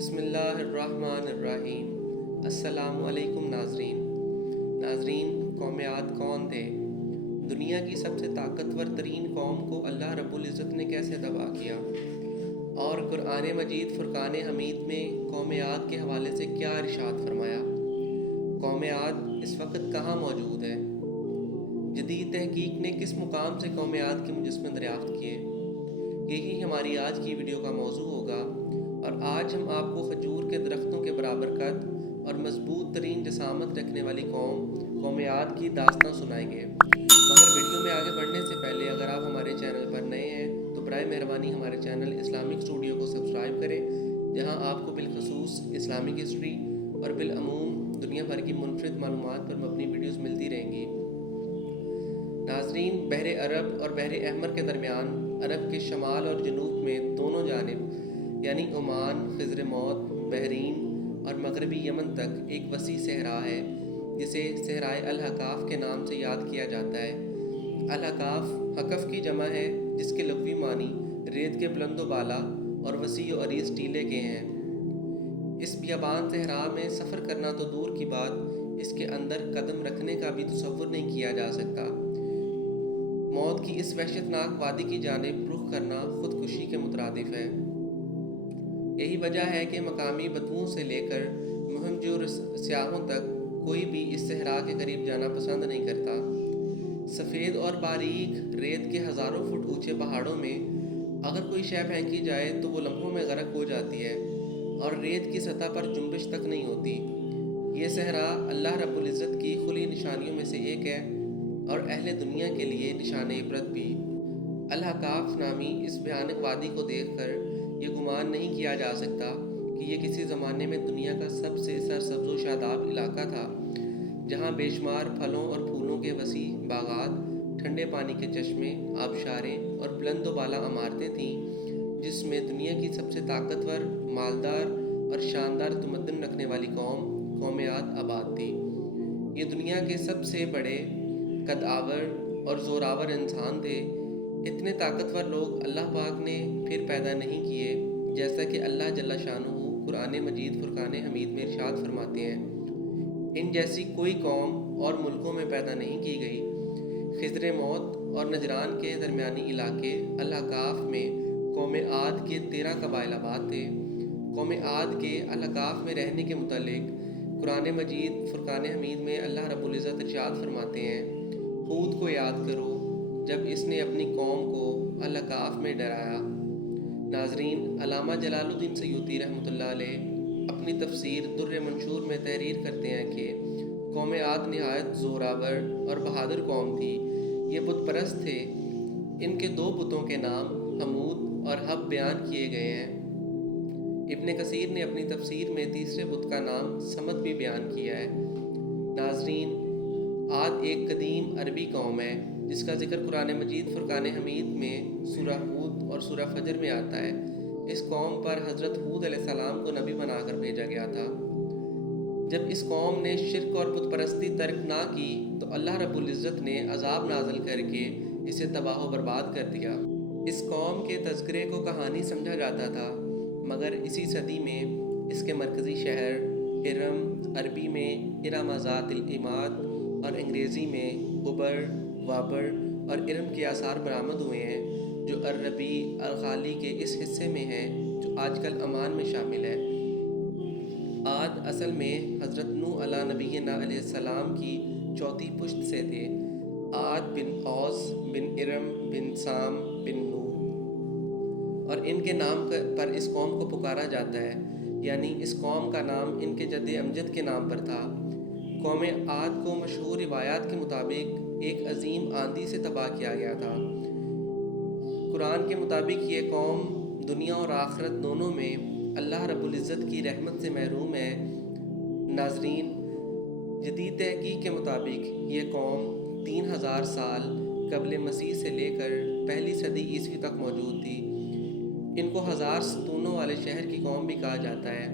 بسم اللہ الرحمن الرحیم۔ السلام علیکم ناظرین، قوم عاد کون تھے؟ دنیا کی سب سے طاقتور ترین قوم کو اللہ رب العزت نے کیسے تباہ کیا؟ اور قرآن مجید فرقان حمید میں قوم عاد کے حوالے سے کیا ارشاد فرمایا؟ قوم عاد اس وقت کہاں موجود ہے؟ جدید تحقیق نے کس مقام سے قوم عاد کے مجسمے دریافت کیے؟ یہی ہماری آج کی ویڈیو کا موضوع ہوگا، اور آج ہم آپ کو کھجور کے درختوں کے برابر قد اور مضبوط ترین جسامت رکھنے والی قوم عاد کی داستان سنائیں گے۔ مگر ویڈیو میں آگے بڑھنے سے پہلے اگر آپ ہمارے چینل پر نئے ہیں تو برائے مہربانی ہمارے چینل اسلامک اسٹوڈیو کو سبسکرائب کریں، جہاں آپ کو بالخصوص اسلامک ہسٹری اور بالعموم دنیا بھر کی منفرد معلومات پر مبنی ویڈیوز ملتی رہیں گی۔ ناظرین، بحر عرب اور بحر احمر کے درمیان عرب کے شمال اور جنوب میں دونوں جانب یعنی عمان، خضر موت، بحرین اور مغربی یمن تک ایک وسیع صحرا ہے، جسے صحرائے الحقاف کے نام سے یاد کیا جاتا ہے۔ الحقاف حقف کی جمع ہے، جس کے لغوی معنی ریت کے بلند و بالا اور وسیع و عریض ٹیلے کے ہیں۔ اس بیابان صحرا میں سفر کرنا تو دور کی بات، اس کے اندر قدم رکھنے کا بھی تصور نہیں کیا جا سکتا۔ موت کی اس وحشتناک وادی کی جانب رخ کرنا خودکشی کے مترادف ہے۔ یہی وجہ ہے کہ مقامی بدوؤں سے لے کر مہم جو سیاحوں تک کوئی بھی اس صحرا کے قریب جانا پسند نہیں کرتا۔ سفید اور باریک ریت کے ہزاروں فٹ اونچے پہاڑوں میں اگر کوئی شے پھینکی جائے تو وہ لمحوں میں غرق ہو جاتی ہے اور ریت کی سطح پر جنبش تک نہیں ہوتی۔ یہ صحرا اللہ رب العزت کی کھلی نشانیوں میں سے ایک ہے اور اہل دنیا کے لیے نشان عبرت بھی۔ الحقاف نامی اس بھیانک وادی کو دیکھ کر یہ گمان نہیں کیا جا سکتا کہ یہ کسی زمانے میں دنیا کا سب سے سرسبز و شاداب علاقہ تھا، جہاں بے شمار پھلوں اور پھولوں کے وسیع باغات، ٹھنڈے پانی کے چشمے، آبشاریں اور بلند و بالا عمارتیں تھیں، جس میں دنیا کی سب سے طاقتور، مالدار اور شاندار تمدن رکھنے والی قوم عاد آباد تھی۔ یہ دنیا کے سب سے بڑے، قد آور اور زوراور انسان تھے۔ اتنے طاقتور لوگ اللہ پاک نے پھر پیدا نہیں کیے، جیسا کہ اللہ جل شانہ قرآن مجید فرقان حمید میں ارشاد فرماتے ہیں۔ ان جیسی کوئی قوم اور ملکوں میں پیدا نہیں کی گئی۔ خضر موت اور نجران کے درمیانی علاقے الحقاف میں قوم عاد کے 13 قبائل آباد تھے۔ قوم عاد کے الحقاف میں رہنے کے متعلق قرآن مجید فرقان حمید میں اللہ رب العزت ارشاد فرماتے ہیں: ہود کو یاد کرو جب اس نے اپنی قوم کو الحقاف میں ڈرایا۔ ناظرین، علامہ جلال الدین سیوطی رحمۃ اللہ علیہ اپنی تفسیر در منشور میں تحریر کرتے ہیں کہ قوم عاد نہایت زوراور اور بہادر قوم تھی۔ یہ بت پرست تھے۔ ان کے 2 بتوں کے نام حمود اور حب بیان کیے گئے ہیں۔ ابن کثیر نے اپنی تفسیر میں تیسرے بت کا نام صمد بھی بیان کیا ہے۔ ناظرین، عاد ایک قدیم عربی قوم ہے جس کا ذکر قرآن مجید فرقان حمید میں سورہ ہود اور سورہ فجر میں آتا ہے۔ اس قوم پر حضرت ہود علیہ السلام کو نبی بنا کر بھیجا گیا تھا۔ جب اس قوم نے شرک اور بت پرستی ترک نہ کی تو اللہ رب العزت نے عذاب نازل کر کے اسے تباہ و برباد کر دیا۔ اس قوم کے تذکرے کو کہانی سمجھا جاتا تھا، مگر اسی صدی میں اس کے مرکزی شہر ارم، عربی میں ارم ذات العماد اور انگریزی میں ابر، وابر اور ارم کے آثار برآمد ہوئے ہیں، جو عربی الخالی کے اس حصے میں ہیں جو آج کل عمان میں شامل ہے۔ عاد اصل میں حضرت نوح علیہ نبینا علیہ السلام کی چوتھی پشت سے تھے۔ عاد بن اوس بن ارم بن سام بن نوح، اور ان کے نام پر اس قوم کو پکارا جاتا ہے، یعنی اس قوم کا نام ان کے جد امجد کے نام پر تھا۔ قوم عاد کو مشہور روایات کے مطابق ایک عظیم آندھی سے تباہ کیا گیا تھا۔ قرآن کے مطابق یہ قوم دنیا اور آخرت دونوں میں اللہ رب العزت کی رحمت سے محروم ہے۔ ناظرین، جدید تحقیق کے مطابق یہ قوم 3000 سال قبل مسیح سے لے کر پہلی صدی عیسوی تک موجود تھی۔ ان کو 1000 ستونوں والے شہر کی قوم بھی کہا جاتا ہے۔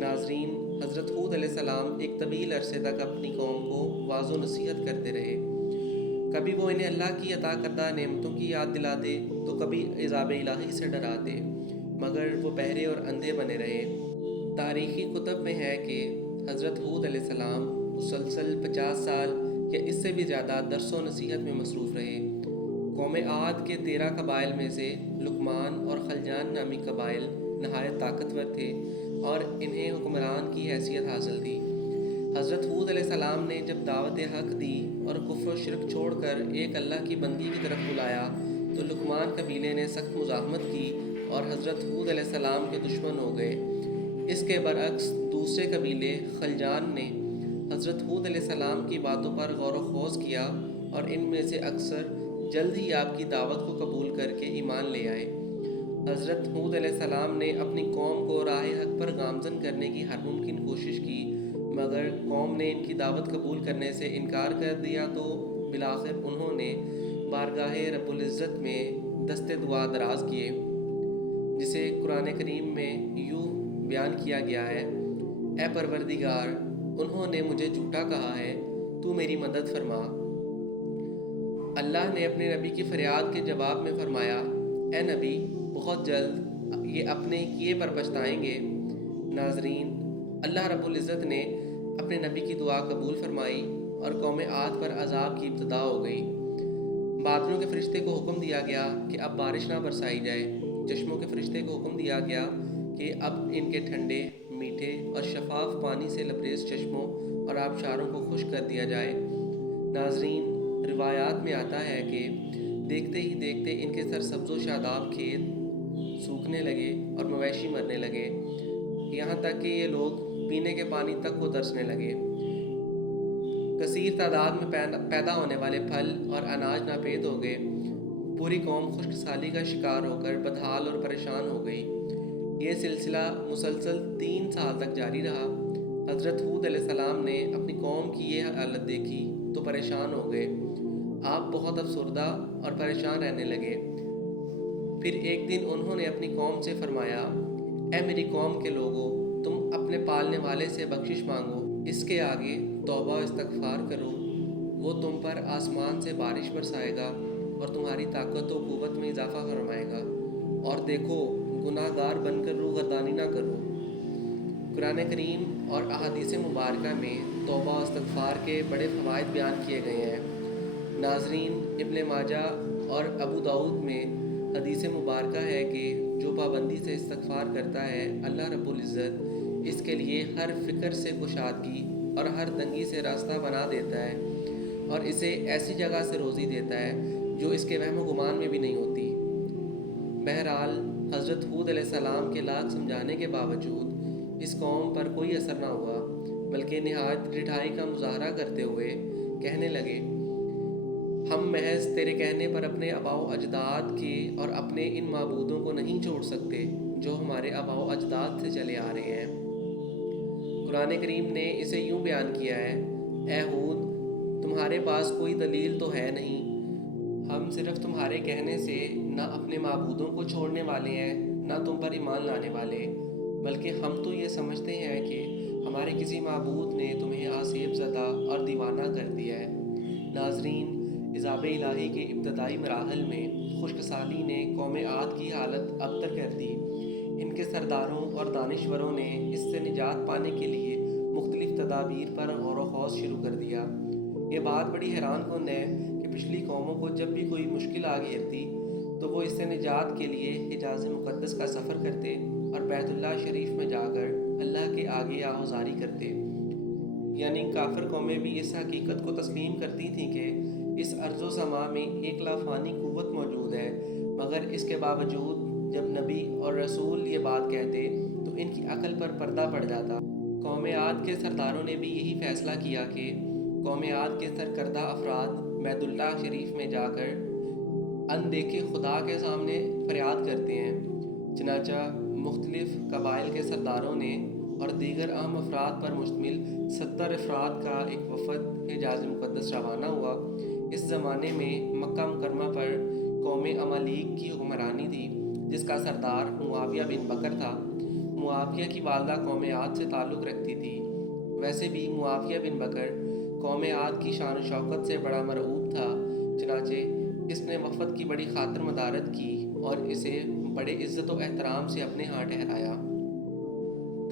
ناظرین، حضرت ہود علیہ السلام ایک طویل عرصے تک اپنی قوم کو واعظ و نصیحت کرتے رہے۔ کبھی وہ انہیں اللہ کی عطا کردہ نعمتوں کی یاد دلاتے تو کبھی عذاب الہی سے ڈراتے، مگر وہ بہرے اور اندھے بنے رہے۔ تاریخی کتب میں ہے کہ حضرت ہود علیہ السلام مسلسل 50 سال یا اس سے بھی زیادہ درس و نصیحت میں مصروف رہے۔ قوم عاد کے 13 قبائل میں سے لقمان اور خلجان نامی قبائل نہایت طاقتور تھے اور انہیں حکمران کی حیثیت حاصل تھی۔ حضرت ہود علیہ السلام نے جب دعوت حق دی اور کفر و شرک چھوڑ کر ایک اللہ کی بندگی کی طرف بلایا تو لقمان قبیلے نے سخت مزاحمت کی اور حضرت ہود علیہ السلام کے دشمن ہو گئے۔ اس کے برعکس دوسرے قبیلے خلجان نے حضرت ہود علیہ السلام کی باتوں پر غور و خوض کیا اور ان میں سے اکثر جلد ہی آپ کی دعوت کو قبول کر کے ایمان لے آئے۔ حضرت ہود علیہ السلام نے اپنی قوم کو راہ حق پر گامزن کرنے کی ہر ممکن کوشش کی، مگر قوم نے ان کی دعوت قبول کرنے سے انکار کر دیا تو بالآخر انہوں نے بارگاہ رب العزت میں دست دعا دراز کیے، جسے قرآن کریم میں یوں بیان کیا گیا ہے: اے پروردگار، انہوں نے مجھے جھوٹا کہا ہے، تو میری مدد فرما۔ اللہ نے اپنے نبی کی فریاد کے جواب میں فرمایا: اے نبی، بہت جلد یہ اپنے کیے پر پچھتائیں گے۔ ناظرین، اللہ رب العزت نے اپنے نبی کی دعا قبول فرمائی اور قوم عاد پر عذاب کی ابتدا ہو گئی۔ بادلوں کے فرشتے کو حکم دیا گیا کہ اب بارش نہ برسائی جائے۔ چشموں کے فرشتے کو حکم دیا گیا کہ اب ان کے ٹھنڈے، میٹھے اور شفاف پانی سے لبریز چشموں اور آبشاروں کو خشک کر دیا جائے۔ ناظرین، روایات میں آتا ہے کہ دیکھتے ہی دیکھتے ان کے سرسبز و شاداب کھیت سوکھنے لگے اور مویشی مرنے لگے، یہاں تک کہ یہ لوگ پینے کے پانی تک کو ترسنے لگے۔ کثیر تعداد میں پیدا ہونے والے پھل اور اناج ناپید ہو گئے۔ پوری قوم خشک سالی کا شکار ہو کر بدحال اور پریشان ہو گئی۔ یہ سلسلہ مسلسل 3 سال تک جاری رہا۔ حضرت ہود علیہ السلام نے اپنی قوم کی یہ حالت دیکھی تو پریشان ہو گئے۔ آپ بہت افسردہ اور پریشان رہنے لگے۔ پھر ایک دن انہوں نے اپنی قوم سے فرمایا: اے میری قوم کے لوگو، تم اپنے پالنے والے سے بخشش مانگو، اس کے آگے توبہ و استغفار کرو، وہ تم پر آسمان سے بارش برسائے گا اور تمہاری طاقت و قوت میں اضافہ فرمائے گا، اور دیکھو گناہ گار بن کر روح گردانی نہ کرو۔ قرآن کریم اور احادیث مبارکہ میں توبہ و استغفار کے بڑے فوائد بیان کیے گئے ہیں۔ ناظرین، ابن ماجہ اور ابو داؤد میں حدیث مبارکہ ہے کہ جو پابندی سے استغفار کرتا ہے، اللہ رب العزت اس کے لیے ہر فکر سے کشادگی اور ہر تنگی سے راستہ بنا دیتا ہے اور اسے ایسی جگہ سے روزی دیتا ہے جو اس کے وہم و گمان میں بھی نہیں ہوتی۔ بہرحال حضرت ہود علیہ السلام کے لاکھ سمجھانے کے باوجود اس قوم پر کوئی اثر نہ ہوا، بلکہ نہایت ڈٹھائی کا مظاہرہ کرتے ہوئے کہنے لگے: ہم محض تیرے کہنے پر اپنے آباء و اجداد کے اور اپنے ان معبودوں کو نہیں چھوڑ سکتے جو ہمارے آباء و اجداد سے چلے آ رہے ہیں۔ قرآن کریم نے اسے یوں بیان کیا ہے: اے ہود، تمہارے پاس کوئی دلیل تو ہے نہیں، ہم صرف تمہارے کہنے سے نہ اپنے معبودوں کو چھوڑنے والے ہیں نہ تم پر ایمان لانے والے، بلکہ ہم تو یہ سمجھتے ہیں کہ ہمارے کسی معبود نے تمہیں آسیب زدہ اور دیوانہ کر دیا ہے۔ ناظرین، عذاب الہی کے ابتدائی مراحل میں خشک سالی نے قوم عاد کی حالت ابتر کر دی۔ ان کے سرداروں اور دانشوروں نے اس سے نجات پانے کے لیے مختلف تدابیر پر غور و خوض شروع کر دیا۔ یہ بات بڑی حیران کن ہے کہ پچھلی قوموں کو جب بھی کوئی مشکل آ گھیرتی تو وہ اس سے نجات کے لیے حجاز مقدس کا سفر کرتے اور بیت اللہ شریف میں جا کر اللہ کے آگے آہوزاری کرتے۔ یعنی کافر قومیں بھی اس حقیقت کو تسلیم کرتی تھیں کہ اس ارض و سما میں ایک لافانی قوت موجود ہے، مگر اس کے باوجود جب نبی اور رسول یہ بات کہتے تو ان کی عقل پر پردہ پڑ جاتا۔ قوم عاد کے سرداروں نے بھی یہی فیصلہ کیا کہ قوم عاد کے سرکردہ افراد بیت اللہ شریف میں جا کر اندیکھے خدا کے سامنے فریاد کرتے ہیں۔ چنانچہ مختلف قبائل کے سرداروں نے اور دیگر اہم افراد پر مشتمل 70 افراد کا ایک وفد حجاز مقدس روانہ ہوا۔ اس زمانے میں مکہ مکرمہ پر قوم عمالیق کی حکمرانی تھی، جس کا سردار معاویہ بن بکر تھا۔ معاویہ کی والدہ قوم عاد سے تعلق رکھتی تھی۔ ویسے بھی معاویہ بن بکر قوم عاد کی شان و شوکت سے بڑا مرعوب تھا، چنانچہ اس نے وفد کی بڑی خاطر مدارت کی اور اسے بڑے عزت و احترام سے اپنے ہاں ٹھہرایا۔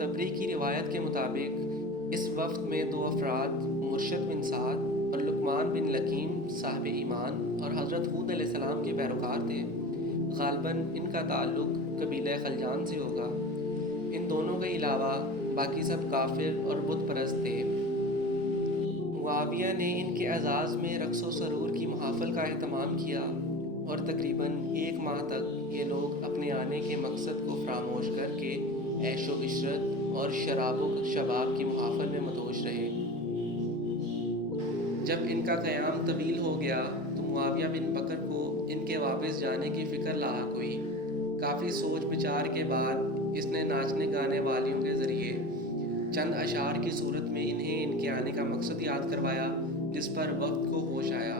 تبری کی روایت کے مطابق اس وفد میں 2 افراد مرشد بن سعد اور لقمان بن لکیم صاحب ایمان اور حضرت ہود علیہ السلام کے پیروکار تھے۔ غالباً ان کا تعلق قبیلہ خلجان سے ہوگا۔ ان دونوں کے علاوہ باقی سب کافر اور بت پرست تھے۔ معاویہ نے ان کے اعزاز میں رقص و سرور کی محافل کا اہتمام کیا اور تقریباً 1 ماہ تک یہ لوگ اپنے آنے کے مقصد کو فراموش کر کے عیش و عشرت اور شراب و شباب کی محافل میں مدہوش رہے۔ جب ان کا قیام طویل ہو گیا تو معاویہ بن بکر کو ان کے واپس جانے کی فکر لاحق ہوئی۔ کافی سوچ بچار کے بعد اس نے ناچنے گانے والیوں کے ذریعے چند اشعار کی صورت میں انہیں ان کے آنے کا مقصد یاد کروایا، جس پر وفد کو ہوش آیا۔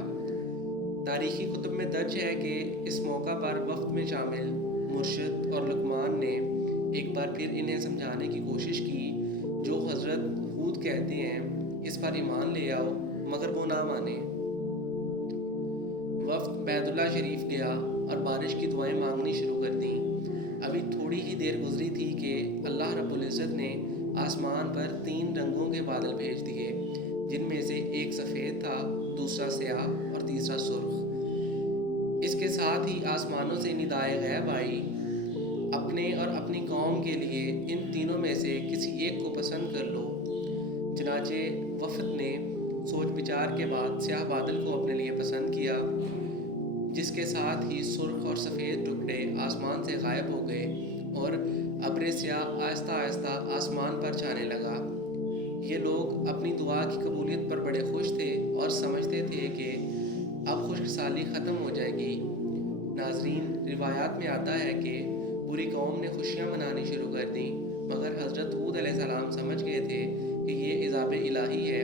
تاریخی کتب میں درج ہے کہ اس موقع پر وفد میں شامل مرشد اور لقمان نے ایک بار پھر انہیں سمجھانے کی کوشش کی۔ جو حضرت ہود کہتے ہیں اس پر ایمان لے آؤ، مگر وہ نہ مانے۔ وفد بیت اللہ شریف گیا اور بارش کی دعائیں مانگنی شروع کر دیں۔ ابھی تھوڑی ہی دیر گزری تھی کہ اللہ رب العزت نے آسمان پر 3 رنگوں کے بادل بھیج دیے، جن میں سے ایک سفید تھا، دوسرا سیاہ اور تیسرا سرخ۔ اس کے ساتھ ہی آسمانوں سے ندائے غیب آئی، اپنے اور اپنی قوم کے لیے ان تینوں میں سے کسی ایک کو پسند کر لو۔ چنانچہ وفد نے سوچ بچار کے بعد سیاہ بادل کو اپنے لیے پسند کیا، جس کے ساتھ ہی سرخ اور سفید ٹکڑے آسمان سے غائب ہو گئے اور ابر سیاہ آہستہ آہستہ آسمان پر چھانے لگا۔ یہ لوگ اپنی دعا کی قبولیت پر بڑے خوش تھے اور سمجھتے تھے کہ اب خشک سالی ختم ہو جائے گی۔ ناظرین، روایات میں آتا ہے کہ پوری قوم نے خوشیاں منانی شروع کر دیں، مگر حضرت ہود علیہ السلام سمجھ گئے تھے کہ یہ عذاب الہی ہے،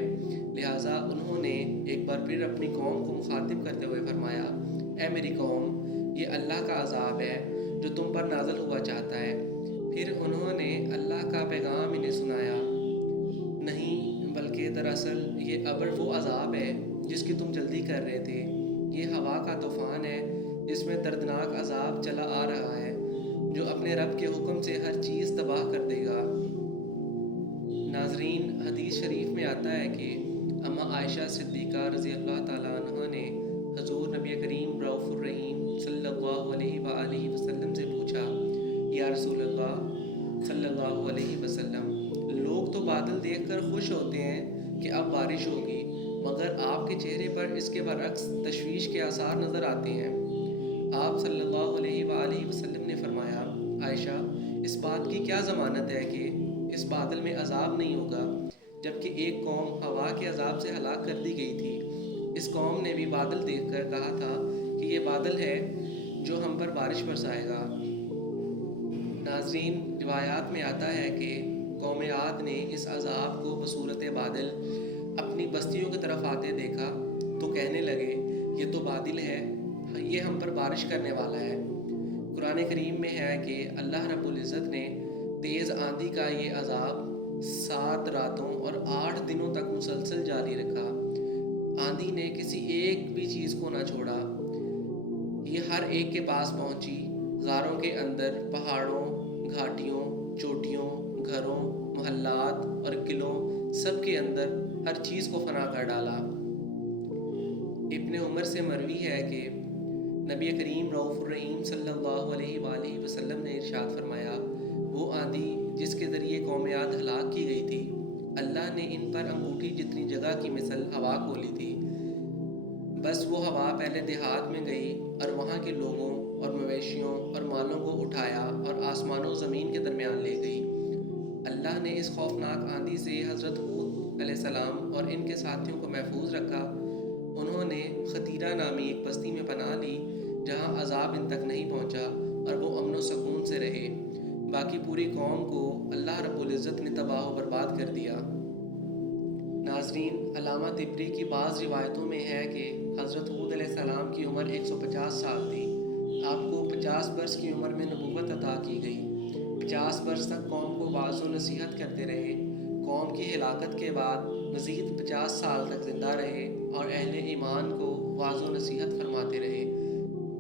لہٰذا انہوں نے ایک بار پھر اپنی قوم کو مخاطب کرتے ہوئے فرمایا، اے میری قوم، یہ اللہ کا عذاب ہے جو تم پر نازل ہوا چاہتا ہے۔ پھر انہوں نے اللہ کا پیغام انہیں سنایا، نہیں بلکہ دراصل یہ ابر وہ عذاب ہے جس کی تم جلدی کر رہے تھے۔ یہ ہوا کا طوفان ہے جس میں دردناک عذاب چلا آ رہا ہے، جو اپنے رب کے حکم سے ہر چیز تباہ کر دے گا۔ ناظرین، حدیث شریف میں آتا ہے کہ اماں عائشہ صدیقہ رضی اللہ تعالیٰ عنہ نے حضور نبی کریم رؤوف الرحیم صلی اللہ علیہ وآلہ وسلم سے پوچھا، یا رسول اللہ صلی اللہ علیہ وسلم، لوگ تو بادل دیکھ کر خوش ہوتے ہیں کہ اب بارش ہوگی، مگر آپ کے چہرے پر اس کے برعکس تشویش کے آثار نظر آتے ہیں۔ آپ صلی اللہ علیہ وآلہ وسلم نے فرمایا، عائشہ، اس بات کی کیا ضمانت ہے کہ اس بادل میں عذاب نہیں ہوگا، جبکہ ایک قوم ہوا کے عذاب سے ہلاک کر دی گئی تھی۔ اس قوم نے بھی بادل دیکھ کر کہا تھا کہ یہ بادل ہے جو ہم پر بارش برسائے گا۔ ناظرین، روایات میں آتا ہے کہ قوم عاد نے اس عذاب کو بصورت بادل اپنی بستیوں کی طرف آتے دیکھا تو کہنے لگے، یہ تو بادل ہے، یہ ہم پر بارش کرنے والا ہے۔ قرآن کریم میں ہے کہ اللہ رب العزت نے تیز آندھی کا یہ عذاب 7 راتوں اور 8 دنوں تک مسلسل جاری رکھا۔ آندھی نے کسی ایک بھی چیز کو نہ چھوڑا، یہ ہر ایک کے پاس پہنچی، غاروں کے اندر، پہاڑوں، گھاٹیوں، چوٹیوں، گھروں، محلات اور قلعوں، سب کے اندر ہر چیز کو فنا کر ڈالا۔ ابن عمر سے مروی ہے کہ نبی کریم رؤوف الرحیم صلی اللہ علیہ وآلہ وسلم نے ارشاد فرمایا، وہ آندھی جس کے ذریعے قوم عاد ہلاک کی گئی تھی، اللہ نے ان پر انگوٹھی جتنی جگہ کی مثل ہوا کھولی تھی۔ بس وہ ہوا پہلے دیہات میں گئی اور وہاں کے لوگوں اور مویشیوں اور مالوں کو اٹھایا اور آسمان و زمین کے درمیان لے گئی۔ اللہ نے اس خوفناک آندھی سے حضرت ہود علیہ السلام اور ان کے ساتھیوں کو محفوظ رکھا۔ انہوں نے خطیرہ نامی ایک بستی میں پناہ لی جہاں عذاب ان تک نہیں پہنچا اور وہ امن و سکون سے رہے۔ باقی پوری قوم کو اللہ رب العزت نے تباہ و برباد کر دیا۔ ناظرین، علامہ طبری کی بعض روایتوں میں ہے کہ حضرت ہود علیہ السلام کی عمر 150 سال تھی۔ آپ کو 50 برس کی عمر میں نبوت عطا کی گئی۔ 50 برس تک قوم کو واعظ و نصیحت کرتے رہے۔ قوم کی ہلاکت کے بعد مزید 50 سال تک زندہ رہے اور اہل ایمان کو واعظ و نصیحت فرماتے رہے۔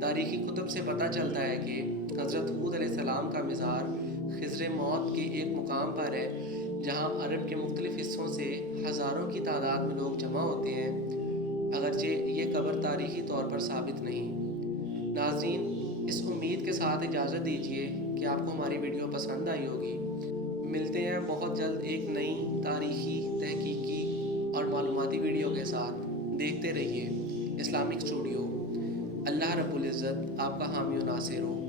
تاریخی کتب سے پتہ چلتا ہے کہ حضرت ہود علیہ السلام کا مزار خضر موت کے ایک مقام پر ہے جہاں عرب کے مختلف حصوں سے ہزاروں کی تعداد میں لوگ جمع ہوتے ہیں، اگرچہ یہ قبر تاریخی طور پر ثابت نہیں۔ ناظرین، اس امید کے ساتھ اجازت دیجیے کہ آپ کو ہماری ویڈیو پسند آئی ہوگی۔ ملتے ہیں بہت جلد ایک نئی تاریخی، تحقیقی اور معلوماتی ویڈیو کے ساتھ۔ دیکھتے رہیے اسلامک اسٹوڈیو۔ اللہ رب العزت آپ کا حامی و ناصر ہو۔